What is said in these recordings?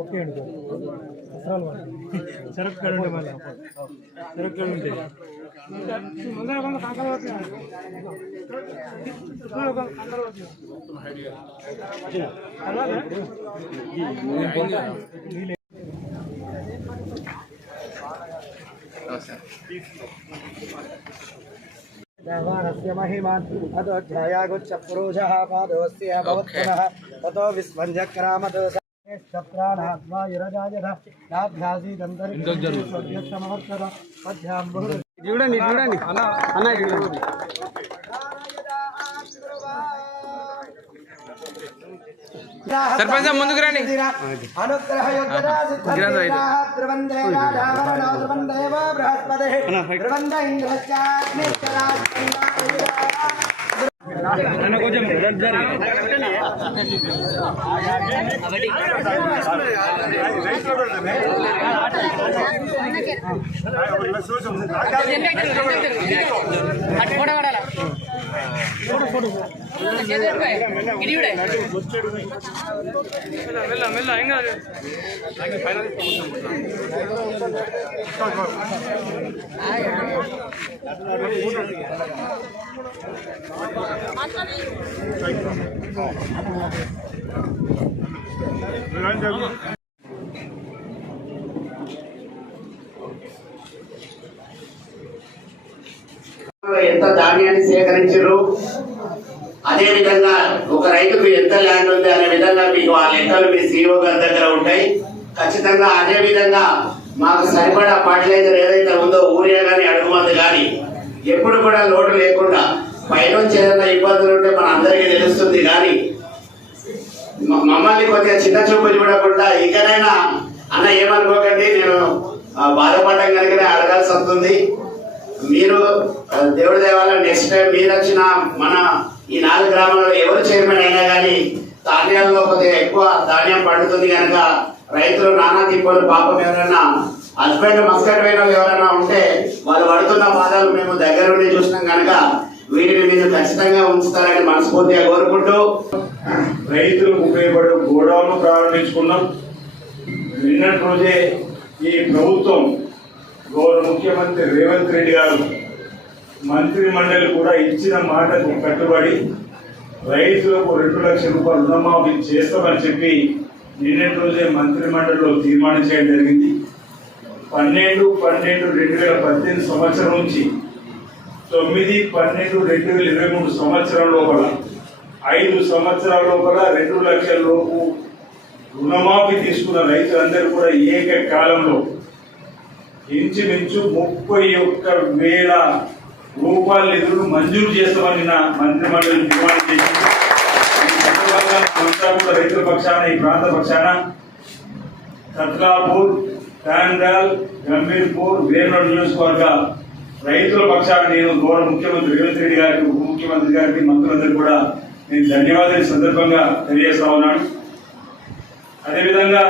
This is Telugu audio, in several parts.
ఓకే అండి సరుకు ఉంటే మళ్ళీ సరుకు ఉంటే महिमान् अदोध्यायागुच्छ पुरुषः पादोऽस्य भवत्पुनः ततो विस्मञ्जक्रामतो చూడండి చూడండి అన్న చూడండి సర్పంచ్ ముందుకు రండి కొంచెం ఎంత ధాన్యాన్ని సేకరించారు, అదే విధంగా ఒక రైతుకు ఎంత ల్యాండ్ ఉంది అనే విధంగా మీకు ఆ లెక్కలు మీ సిఇఓ గారి దగ్గర ఉంటాయి. ఖచ్చితంగా అదే విధంగా మాకు సరిపడా ఫర్టిలైజర్ ఏదైతే ఉందో ఊరియా కానీ అడుగుమంది కానీ ఎప్పుడు కూడా లోటు లేకుండా పైనుంచి ఏదైనా ఇబ్బందులు ఉంటే మన అందరికీ తెలుస్తుంది. కానీ మమ్మల్ని కొద్దిగా చిన్న చూపు చూడకుండా ఇకనైనా అన్న ఏమనుకోకండి, నేను బాధపడడం కనుకనే అడగాల్సి వస్తుంది. మీరు దేవుడి దేవాల నెక్స్ట్ టైం మీరు వచ్చిన మన ఈ 4 గ్రామాల్లో ఎవరు చైర్మన్ అయినా కానీ ధాన్యాల్లో కొద్దిగా ఎక్కువ ధాన్యం పండుతుంది కనుక రైతులు నానా తిప్పలు పాపం ఎవరైనా హస్బెండ్ మస్కట్ అయిన ఎవరైనా ఉంటే వాళ్ళు పడుతున్న బాధలు మేము దగ్గర నుండి చూసినాం కనుక వీటిని మీరు ఖచ్చితంగా ఉంచుతారని మనస్ఫూర్తిగా కోరుకుంటూ రైతులకు ఉపయోగపడే గోడౌన్ ప్రారంభించుకున్నాం. నిన్నటి రోజే ఈ ప్రభుత్వం గౌరవ ముఖ్యమంత్రి రేవంత్ రెడ్డి గారు మంత్రి మండలి కూడా ఇచ్చిన మాటకు కట్టుబడి రైతులకు 2 లక్షల రూపాయలు రుణమాఫీ చేస్తామని చెప్పి నిన్నటి రోజే మంత్రి మండలిలో తీర్మానం చేయడం జరిగింది. 12/12/2018 సంవత్సరం నుంచి 9/12/2023 సంవత్సరం లోపల 5 సంవత్సరాల లోపల 2 లక్షల లోపు రుణమాఫీ తీసుకున్న రైతులందరూ కూడా ఏకకాలంలో ఇంచుమించు 31,000 రూపాయల నిధులు మంజూరు చేస్తామని మంత్రి మండలి తీర్మానం చేసింది. కూడా రైతుల పక్షాన ఈ ప్రాంత పక్షాన సత్లాపూర్, తాండాల్, గంభీర్పూర్, వేర్నాడు నియోజకవర్గ రైతుల పక్షాన నేను గౌరవ ముఖ్యమంత్రి రేవంత్ రెడ్డి గారికి, ఉప ముఖ్యమంత్రి గారికి, మంత్రులందరూ కూడా నేను ధన్యవాదాలు సందర్భంగా తెలియజేస్తా ఉన్నాను. అదేవిధంగా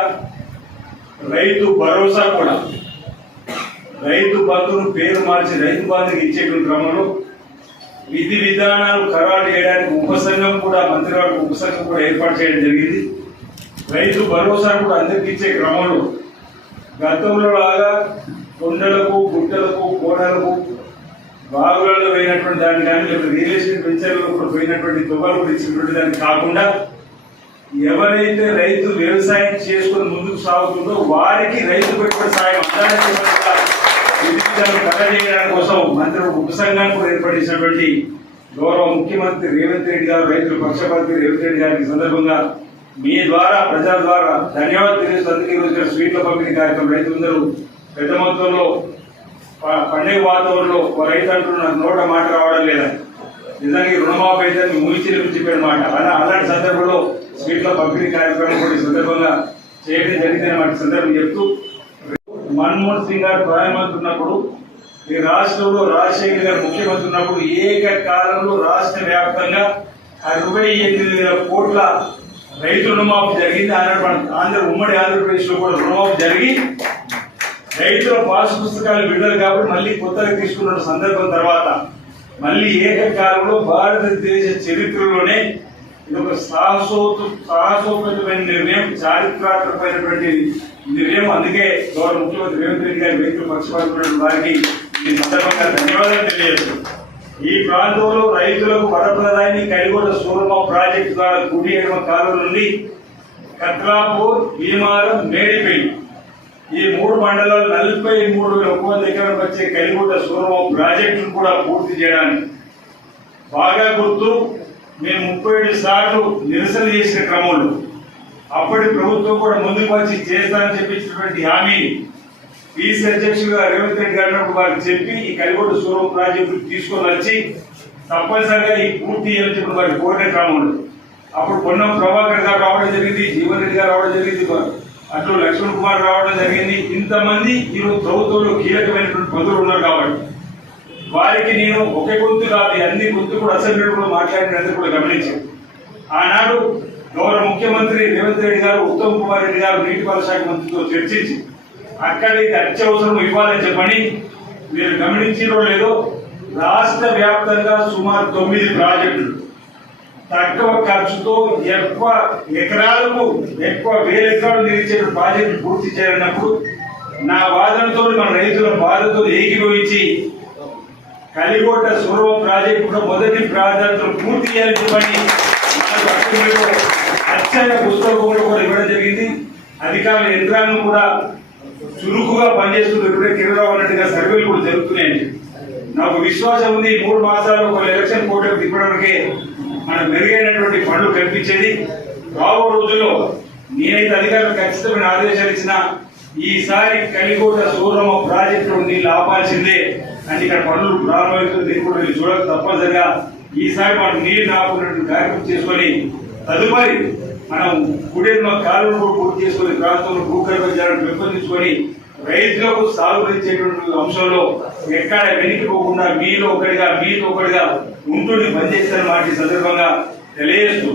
రైతు భరోసా కూడా రైతు బంధువును పేరు మార్చి రైతు బంధుకి ఇచ్చేటువంటి క్రమంలో విధి విధానాలు ఖరారు చేయడానికి ఉపసంఘం కూడా మంత్రివర్గ ఉపసంఘం కూడా ఏర్పాటు చేయడం జరిగింది. రైతు భరోసా కూడా అందరికి ఇచ్చే క్రమంలో గతంలో లాగా కొండలకు, గుట్టలకు, కోడలకు, బాగులలో పోయినటువంటి దాన్ని కానీ లేకపోతే రియల్ ఎస్టేట్ వెంచర్లలో కూడా పోయినటువంటి తువ్వలు కూడా ఇచ్చినటువంటి దాన్ని కాకుండా ఎవరైతే రైతు వ్యవసాయం చేసుకుని ముందుకు సాగుతుందో వారికి రైతు పెట్టుబడి సాయం అందడానికి చేయడానికి కోసం మంత్రి ఉపసంఘాన్ని కూడా ఏర్పాటు చేసినటువంటి గౌరవ ముఖ్యమంత్రి రేవంత్ రెడ్డి గారు, రైతుల పక్షపాతి రేవంత్ రెడ్డి గారికి సందర్భంగా మీ ద్వారా ప్రజల ద్వారా ధన్యవాదాలు తెలియజేస్తూ అందుకే స్వీట్ల పంపిణీ కార్యక్రమం రైతులందరూ పెద్ద మొత్తంలో పండుగ వాతావరణంలో రైతు అంటున్న నోట మాట రావడం లేదని నిజంగా రుణమాఫీ అయితే ఊహించి చెప్పిన మాట అలాంటి సందర్భంలో స్వీట్ల పంపిణీ కార్యక్రమం కూడా ఈ సందర్భంగా చేయడం జరిగిందని మాట సందర్భం చెప్తూ మన్మోహన్ సింగ్ గారు ప్రధానమంత్రి ఉన్నప్పుడు ఈ రాష్ట్రంలో రాజశేఖర్ గారు ముఖ్యమంత్రి ఉన్నప్పుడు ఏకకాలంలో రాష్ట్ర వ్యాప్తంగా 68,000 కోట్ల రైతు రుణమాఫీ జరిగింది. ఉమ్మడి ఆంధ్రప్రదేశ్ లో కూడా రుణమాఫీ జరిగి రైతుల పాస్ పుస్తకాలు విడుదల కాబట్టి మళ్ళీ కొత్తగా తీసుకున్న సందర్భం తర్వాత మళ్ళీ ఏకకాలంలో భారతదేశ చరిత్రలోనే ఇది ఒక సాహసోపేతమైన నిర్ణయం, చారిత్రాత్మకమైనటువంటి నిర్ణయం. అందుకే గౌరవ ముఖ్యమంత్రి రేవంత్ రెడ్డి గారి రైతుల పక్షపాతం వారికి ఈ సందర్భంగా ధన్యవాదాలు తెలియజేస్తారు. ఈ ప్రాంతంలో రైతులకు వరప్రదాయాన్ని కలిగొండ సూరమ్మ ప్రాజెక్టు ద్వారా కుడి ఎడమ కాలువ నుండి కత్రాపూర్, భీమారం, మేడిపల్లి ఈ 3 మండలాలు 43,100 ఎకరాలకు వచ్చే కలిగొండ సూరమ్మ ప్రాజెక్టును కూడా పూర్తి చేయడానికి బాగా గుర్తు. మేము 37 సార్లు నిరసన చేసిన క్రమంలో అప్పటి ప్రభుత్వం కూడా ముందుకు వచ్చి చేస్తానని చెప్పించినటువంటి హామీ పీసీ అధ్యక్షులుగా రేవంత్ రెడ్డి గారు వారికి చెప్పి ఈ కలిగొండ సూరమ్మ ప్రాజెక్టు తీసుకొని వచ్చి తప్పనిసరిగా ఈ పూర్తి చేయాలని చెప్పి వారికి కోరిన క్రమంలో అప్పుడు పొన్నం ప్రభాకర్ గారు రావడం జరిగింది, జీవన్ రెడ్డి గారు రావడం జరిగింది, అట్లు లక్ష్మణ్ కుమార్ రావడం జరిగింది. ఇంతమంది ఈరోజు ప్రభుత్వంలో కీలకమైనటువంటి పదవులు ఉన్నారు కాబట్టి వారికి నేను ఒకే గొంతు కాదు అన్ని గొంతు కూడా అసెంబ్లీలో కూడా మాట్లాడినందుకు కూడా గమనించాను. ఆనాడు గౌరవ ముఖ్యమంత్రి రేవంత్ రెడ్డి గారు, ఉత్తమ్ కుమార్ రెడ్డి గారు నీటిపారుదల శాఖ మంత్రితో చర్చించి అక్కడ ఇది అత్యవసరం ఇవ్వాలని చెప్పని మీరు గమనించినో లేదో రాష్ట్ర వ్యాప్తంగా సుమారు 9 ప్రాజెక్టులు తక్కువ ఖర్చుతో ఎక్కువ ఎకరాలకు ఎక్కువ 1000 ఎకరాలు నిలిచే ప్రాజెక్టు పూర్తి చేయాలన్నప్పుడు నా వాదనతో మన రైతుల బాధతో ఏకీభవించి కలిగొండ సూరమ్మ ప్రాజెక్టు కూడా మొదటి ప్రాధాన్యతలు పూర్తి చేయాలని చెప్పని అచ్చయ పుస్తకం కూడా ఇవ్వడం జరిగింది. అధికారుల యంత్రాంగం కూడా చురుకుగా పనిచేస్తున్నటువంటి కేంద్రం అన్నట్టుగా సర్వేలు కూడా జరుగుతున్నాయండి. నాకు విశ్వాసం ఉంది 3 మాసాలు ఒక ఎలక్షన్ కోర్టుకు తిప్పడానికే మనకు మెరుగైనటువంటి పనులు కల్పించేది. రాబో రోజుల్లో నేనైతే అధికారులకు ఖచ్చితమైన ఆదేశాలు ఇచ్చిన ఈసారి కలిగొండ సూరమ్మ ప్రాజెక్టు నీళ్ళు ఆపాల్సిందే అంటే ఇక్కడ పనులు ప్రారంభమవుతుంది. దీన్ని కూడా మీరు చూడక తప్పనిసరిగా ఈసారి మనం నీళ్ళు ఆపుకున్నటువంటి కార్యక్రమం చేసుకొని తదుపరి మనం కుడిన కాలువలు కూడా పూర్తి చేసుకుని ప్రాంతంలో భూగర్భ జలాలను పెంపొందించుకొని రైతులకు సాగుచేటువంటి అంశంలో ఎక్కడ వెనక్కిపోకుండా మీలో ఒకటిగా ఉంటూనే పనిచేస్తారని మాట ఈ సందర్భంగా తెలియజేస్తూ